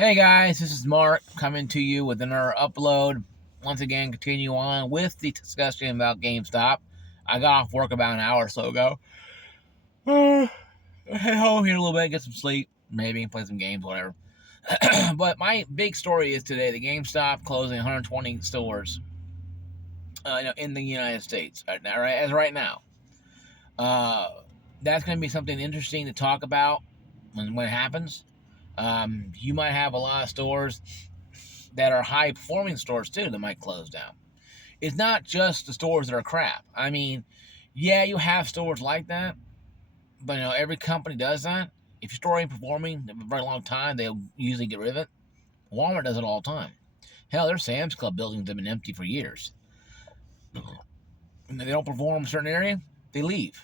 Hey guys, this is Mark coming to you with another upload. Once again, continue on with the discussion about GameStop. I got off work about an hour or so ago. Head home here a little bit, get some sleep, maybe play some games, whatever. But my big story is today: the GameStop closing 120 stores, in the United States right now. That's going to be something interesting to talk about when it happens. You might have a lot of stores that are high performing stores too that might close down. It's not just the stores that are crap. I mean, yeah, you have stores like that, but every company does that. If your store ain't performing for a very long time, they'll usually get rid of it. Walmart does it all the time. Hell, their Sam's Club buildings have been empty for years. And if they don't perform in a certain area, they leave.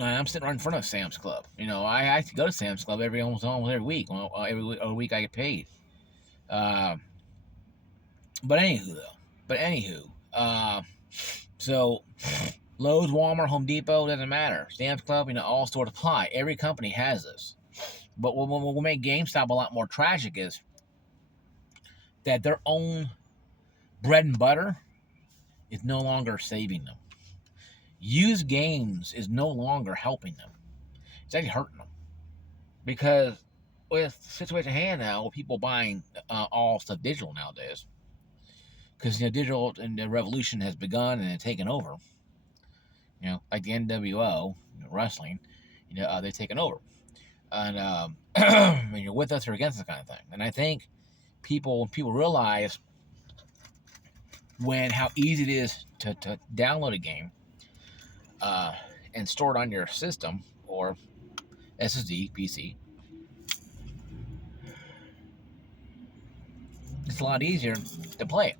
I'm sitting right in front of Sam's Club. I actually go to Sam's Club almost every week. Every week I get paid. Uh, but anywho, so Lowe's, Walmart, Home Depot, doesn't matter. Sam's Club, all stores apply. Every company has this. But what will make GameStop a lot more tragic is that their own bread and butter is no longer saving them. Used games is no longer helping them. It's actually hurting them. Because with the situation at hand now, with people buying all stuff digital nowadays, because digital and the revolution has begun and taken over. Like the NWO wrestling, they've taken over, and when you're with us or against this kind of thing. And I think when people realize how easy it is to download a game and store it on your system or SSD, PC, it's a lot easier to play it.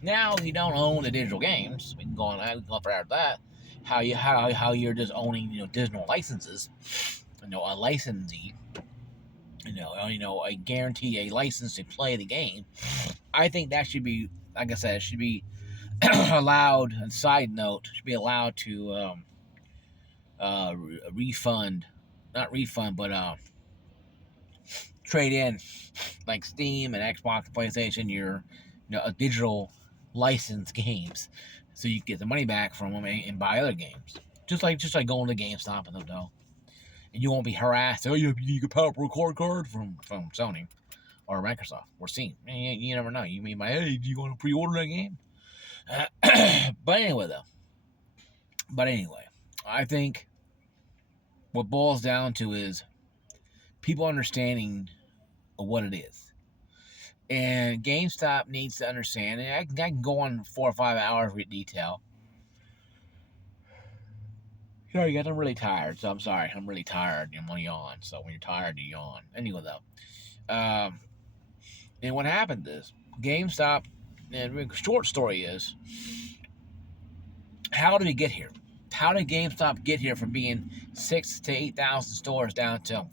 Now you don't own the digital games. We can go on after that. How you're just owning digital licenses. A licensee. I guarantee a license to play the game. I think that should be, like I said, should be allowed. And side note, should be allowed to refund, not refund, but trade in, like Steam and Xbox, and PlayStation, your a digital licensed games, so you get the money back from them and buy other games. Just like going to GameStop and though, and you won't be harassed. Oh, you can powerful record card from Sony or Microsoft or Steam. You never know. You mean hey, do you want to pre-order that game? But anyway, I think what boils down to is people understanding what it is. And GameStop needs to understand, and I can go on 4 or 5 hours with detail. Sorry, guys, I'm really tired, so I'm sorry. I'm really tired. I'm gonna yawn. So when you're tired, you yawn. Anyway, though, and what happened is GameStop. And the short story is, how did we get here? How did GameStop get here from being 6,000 to 8,000 stores down to,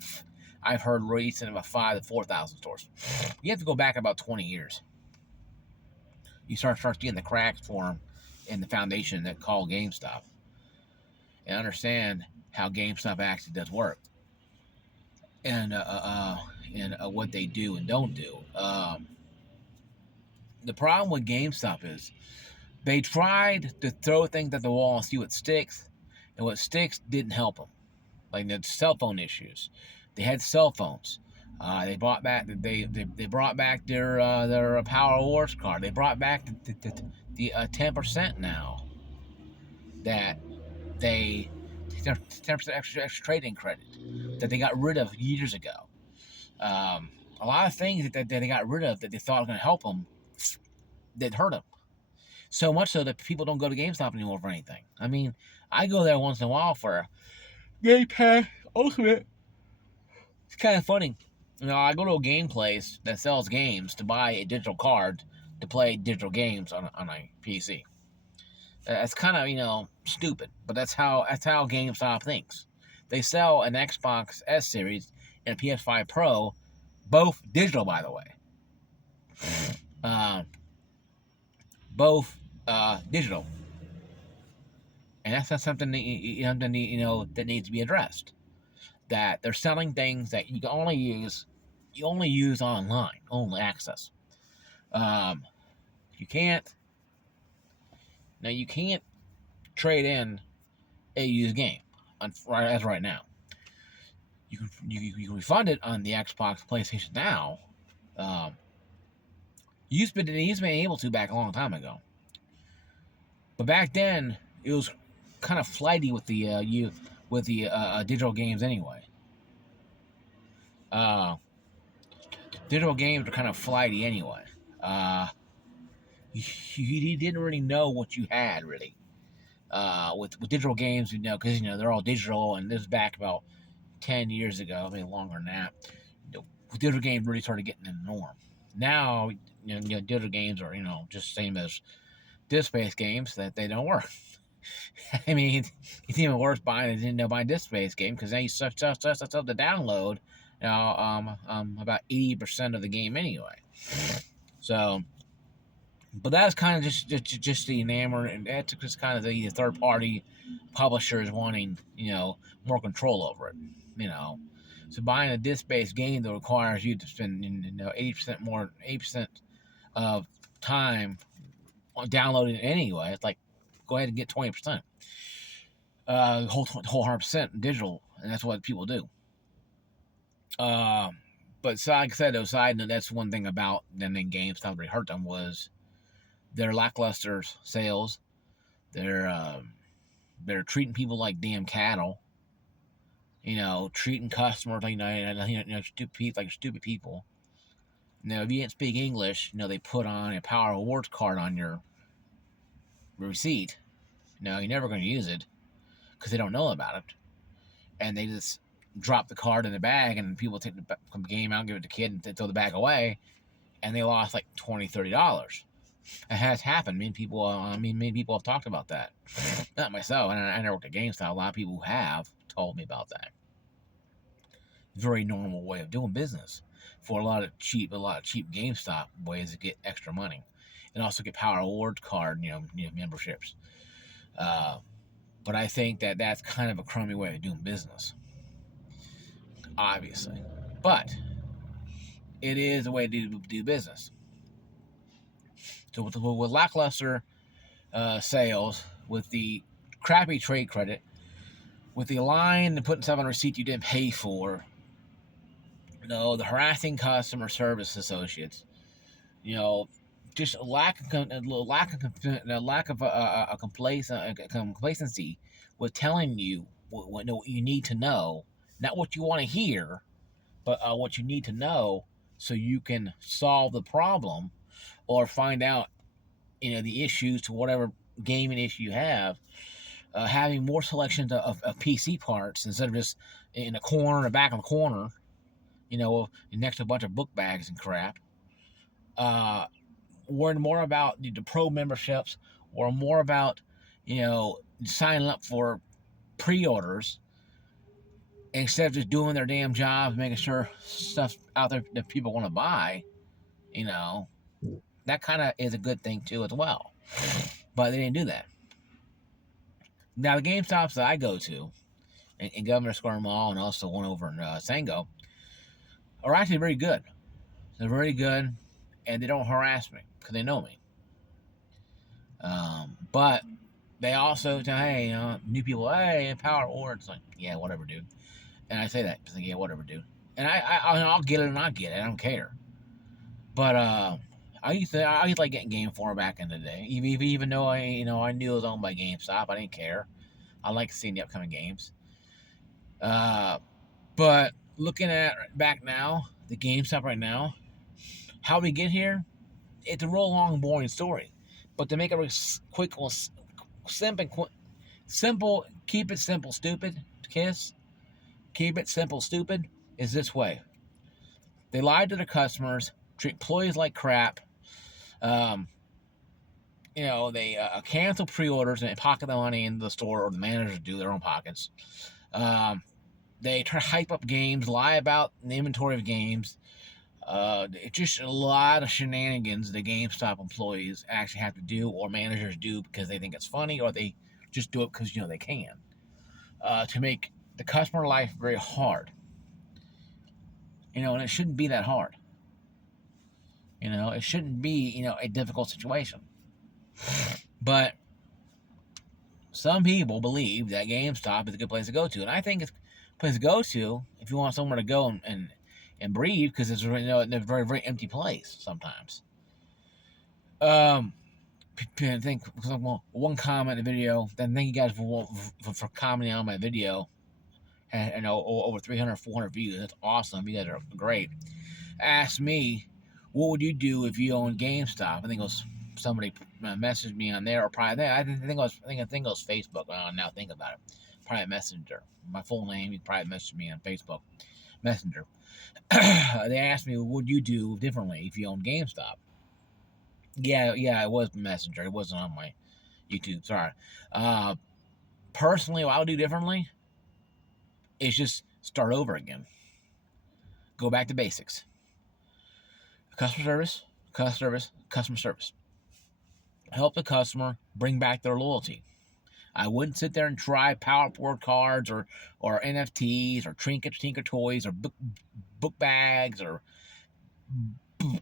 I've heard recent about 5,000 to 4,000 stores? You have to go back about 20 years. You start getting the cracks form in the foundation that call GameStop, and understand how GameStop actually does work, and what they do and don't do. The problem with GameStop is they tried to throw things at the wall and see what sticks, and what sticks didn't help them. Like the cell phone issues, they had cell phones. They brought back their Power Wars card. They brought back the 10% now that they 10% extra trading credit that they got rid of years ago. A lot of things that they got rid of that they thought were going to help them that hurt them. So much so that people don't go to GameStop anymore for anything. I mean, I go there once in a while for Game Pass Ultimate. It's kind of funny. I go to a game place that sells games to buy a digital card to play digital games on a PC. That's kind of, stupid, but that's how GameStop thinks. They sell an Xbox S Series and a PS5 Pro, both digital, by the way. Both digital, and that's not something that that needs to be addressed. That they're selling things that you can only use you only use online, only access. Um, you can't. Now you can't trade in a used game as right now. You can refund it on the Xbox, PlayStation Now. Um, used to be able to back a long time ago, but back then it was kind of flighty with the digital games anyway. Uh, Digital games are kind of flighty anyway. Uh, you didn't really know what you had really. With digital games, because they're all digital, and this is back about 10 years ago, maybe longer than that. Digital games really started getting in the norm. Now, digital games are just same as disc-based games that they don't work. I mean, it's even worse buying disc-based game because now you stuff to download. About 80% of the game anyway. So, but that's kind of just the enamor, and that's just kind of the third party publishers wanting more control over it. So buying a disc based game that requires you to spend 80% of time on downloading it anyway. It's like go ahead and get 20%, whole 100% digital, and that's what people do. But so, like I said, side note, that's one thing about them in GameStop really hurt them was their lackluster sales. They're treating people like damn cattle. Treating customers like stupid people. Now, if you didn't speak English, they put on a Power Rewards card on your receipt. You're never going to use it because they don't know about it, and they just drop the card in the bag, and people take the game out, give it to the kid, and throw the bag away, and they lost like $20-$30. It has happened. Many people have talked about that. Not myself, and I never worked at GameStop. A lot of people who have told me about that. Very normal way of doing business for a lot of cheap GameStop ways to get extra money, and also get Power Rewards card, memberships. But I think that that's kind of a crummy way of doing business, obviously. But it is a way to do business. So with lackluster sales, with the crappy trade credit, with the line and putting stuff on a receipt you didn't pay for, the harassing customer service associates, just a lack of complacency with telling you what you need to know, not what you want to hear, but what you need to know so you can solve the problem or find out the issues to whatever gaming issue you have. Having more selections of PC parts instead of just in the corner, the back of the corner, next to a bunch of book bags and crap. Worrying more about the pro memberships or more about, signing up for pre-orders instead of just doing their damn jobs, making sure stuff's out there that people want to buy, that kind of is a good thing too as well. But they didn't do that. Now, the GameStops that I go to in Governor Square Mall and also one over in Sango are actually very good. They're very good, and they don't harass me because they know me. But they also tell, hey, new people, hey, Power Rewards. Like, yeah, whatever, dude. And I say that, just like, yeah, whatever, dude. And I'll get it and not get it. I don't care. But I used to like getting Game 4 back in the day. Even though I knew it was owned by GameStop, I didn't care. I like seeing the upcoming games. But looking at back now, the GameStop right now, how we get here, it's a real long, boring story. But to make it quick, simple, keep it simple, stupid, Kiss, keep it simple, stupid, is this way. They lied to their customers, treat employees like crap. They cancel pre-orders and pocket the money into the store, or the managers do their own pockets. They try to hype up games, lie about the inventory of games. It's just a lot of shenanigans the GameStop employees actually have to do, or managers do because they think it's funny, or they just do it because they can, to make the customer life very hard. And it shouldn't be that hard. It shouldn't be, a difficult situation. But some people believe that GameStop is a good place to go to, and I think it's a place to go to if you want somewhere to go and breathe, because it's a very very empty place sometimes. I think one comment in the video. Then thank you guys for commenting on my video. And over 300, 400 views. That's awesome. You guys are great. Asked me, what would you do if you owned GameStop? I think it was somebody messaged me on there, or probably there. I think it was Facebook. Now think about it. Probably Messenger. My full name. You probably messaged me on Facebook Messenger. They asked me, what would you do differently if you owned GameStop? Yeah, it was Messenger. It wasn't on my YouTube. Sorry. Personally, what I would do differently is just start over again. Go back to basics. Customer service. Help the customer bring back their loyalty. I wouldn't sit there and try PowerPoint cards or NFTs or tinker toys or book bags or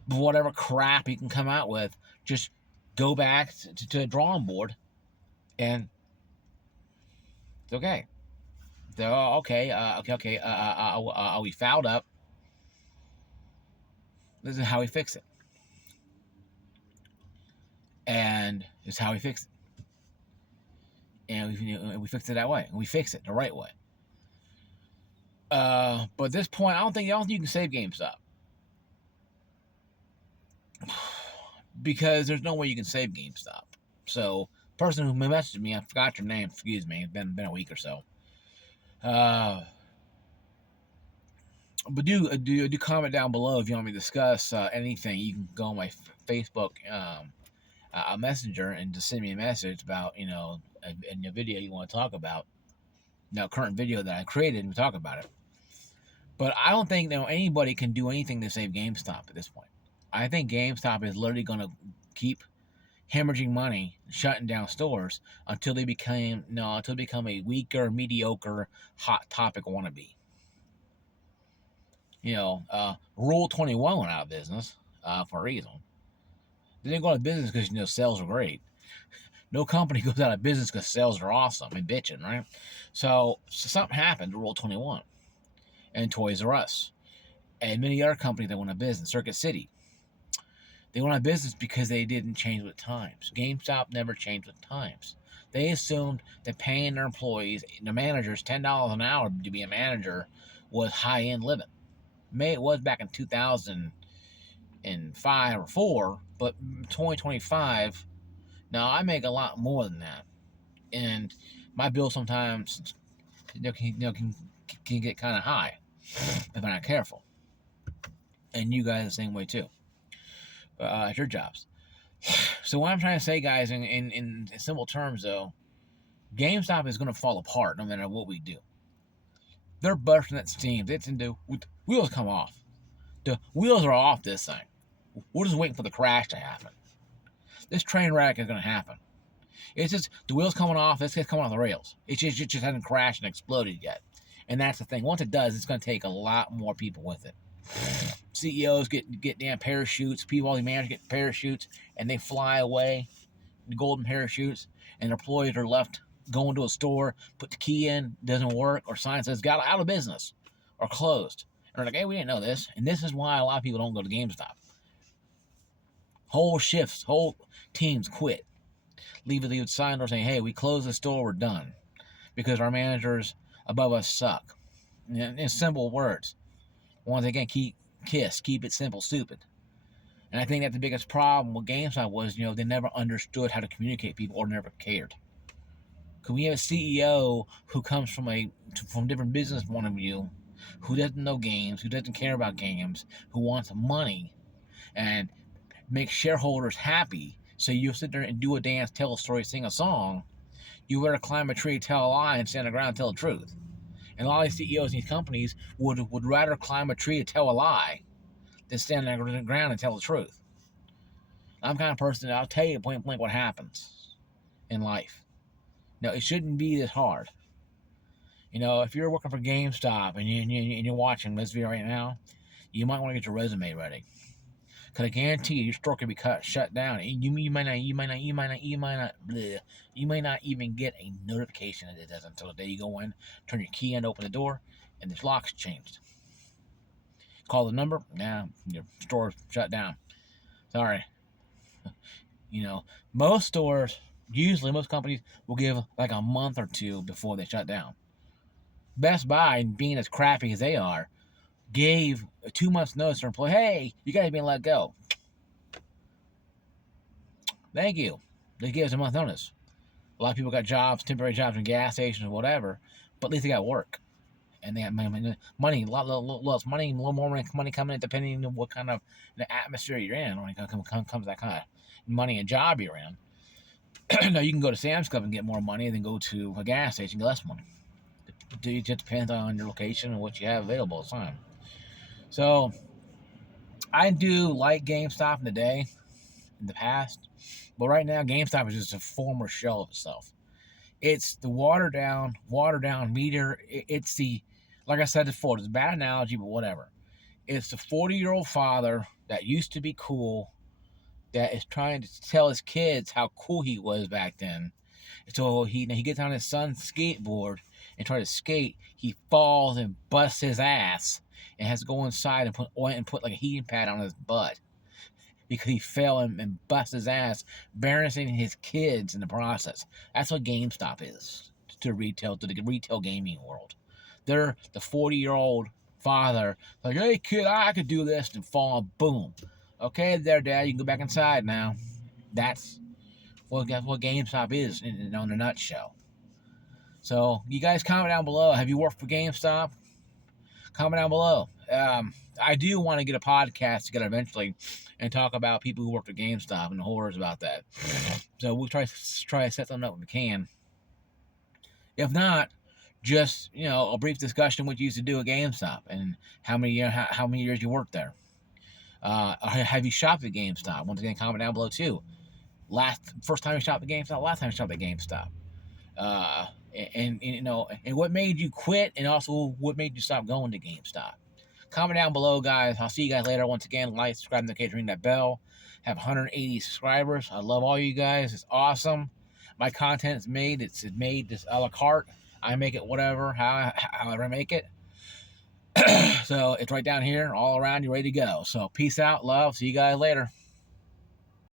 whatever crap you can come out with. Just go back to the drawing board, and it's okay. So, okay. We fouled up. This is how we fix it. And this is how we fix it. And we fix it that way. And we fix it the right way. But at this point, I don't think you can save GameStop. Because there's no way you can save GameStop. So, the person who messaged me, I forgot your name, excuse me, it's been a week or so. But do comment down below if you want me to discuss anything. You can go on my Facebook Messenger and just send me a message about a video you want to talk about. Current video that I created, and we talk about it. But I don't think anybody can do anything to save GameStop at this point. I think GameStop is literally going to keep hemorrhaging money, shutting down stores until they become a weaker, mediocre, hot topic wannabe. Rule 21 went out of business for a reason. They didn't go out of business because sales are great. No company goes out of business because sales are awesome and bitching, right? So something happened to Rule 21 and Toys R Us and many other companies that went out of business. Circuit City. They went out of business because they didn't change with times. GameStop never changed with times. They assumed that paying their employees, their managers, $10 an hour to be a manager was high-end living. Maybe it was back in 2005 or 4, but 2025, now I make a lot more than that. And my bill sometimes can get kind of high if I'm not careful. And you guys the same way too. At your jobs. So what I'm trying to say, guys, in simple terms, though, GameStop is going to fall apart no matter what we do. They're bursting at seams. Wheels come off. The wheels are off this thing. We're just waiting for the crash to happen. This train wreck is going to happen. It's just the wheels coming off. It's coming off the rails. It just hasn't crashed and exploded yet. And that's the thing. Once it does, it's going to take a lot more people with it. CEOs get damn parachutes. All the managers get parachutes, and they fly away, the golden parachutes, and their employees are left going to a store, put the key in, doesn't work, or sign says got out of business or closed. And they're like, hey, we didn't know this. And this is why a lot of people don't go to GameStop. Whole shifts, whole teams quit. Leave a sign or saying, hey, we closed the store, we're done. Because our managers above us suck. In simple words. Once again, keep it simple, stupid. And I think that the biggest problem with GameStop was, they never understood how to communicate people or never cared. Because we have a CEO who comes from different business point of view, who doesn't know games, who doesn't care about games, who wants money, and make shareholders happy. So you sit there and do a dance, tell a story, sing a song. You better climb a tree, tell a lie, and stand on the ground and tell the truth. And a lot of these CEOs in these companies would rather climb a tree to tell a lie than stand on the ground and tell the truth. I'm the kind of person that I'll tell you point blank what happens in life. No, it shouldn't be this hard. If you're working for GameStop and you're watching this video right now, you might want to get your resume ready. Because I guarantee you, your store could be shut down. You might not, bleh, you might not even get a notification that it does until the day you go in, turn your key in, open the door, and the lock's changed. Call the number, nah, your store's shut down. Sorry. Most stores, usually most companies will give like a month or two before they shut down. Best Buy, being as crappy as they are, gave a 2 months notice to employee, hey, you guys being let go. Thank you. They gave us a month notice. A lot of people got jobs, temporary jobs in gas stations or whatever, but at least they got work. And they got money, a lot less money, a little more money coming in depending on what kind of atmosphere you're in when it comes that kind of money and job you're in. Now, you can go to Sam's Club and get more money than go to a gas station and get less money. It just depends on your location and what you have available at the time. So, I do like GameStop in the past, but right now GameStop is just a former shell of itself. It's the watered down meter. It's the, like I said before, it's a bad analogy, but whatever. It's the 40-year-old father that used to be cool, that is trying to tell his kids how cool he was back then. So he gets on his son's skateboard and tries to skate. He falls and busts his ass and has to go inside and put like a heating pad on his butt because he fell and bust his ass, embarrassing his kids in the process. That's what GameStop is to the retail gaming world. They're the 40-year-old father, like, hey kid, I could do this, and fall, boom. Okay, there, Dad, you can go back inside now. That's what GameStop is in a nutshell. So, you guys comment down below. Have you worked for GameStop? Comment down below. I do want to get a podcast together eventually and talk about people who work at GameStop and the horrors about that. So we'll try to set something up when we can. If not, just a brief discussion of what you used to do at GameStop and how many years you worked there. Have you shopped at GameStop? Once again, comment down below too. First time you shopped at GameStop, last time you shopped at GameStop. And what made you quit, and also what made you stop going to GameStop. Comment down below, guys. I'll see you guys later. Once again, like, subscribe, notification, ring that bell. Have 180 subscribers. I love all you guys. It's awesome. My content is made. It's made just a la carte. I make it whatever, however I make it. So it's right down here, all around you, ready to go. So peace out, love. See you guys later.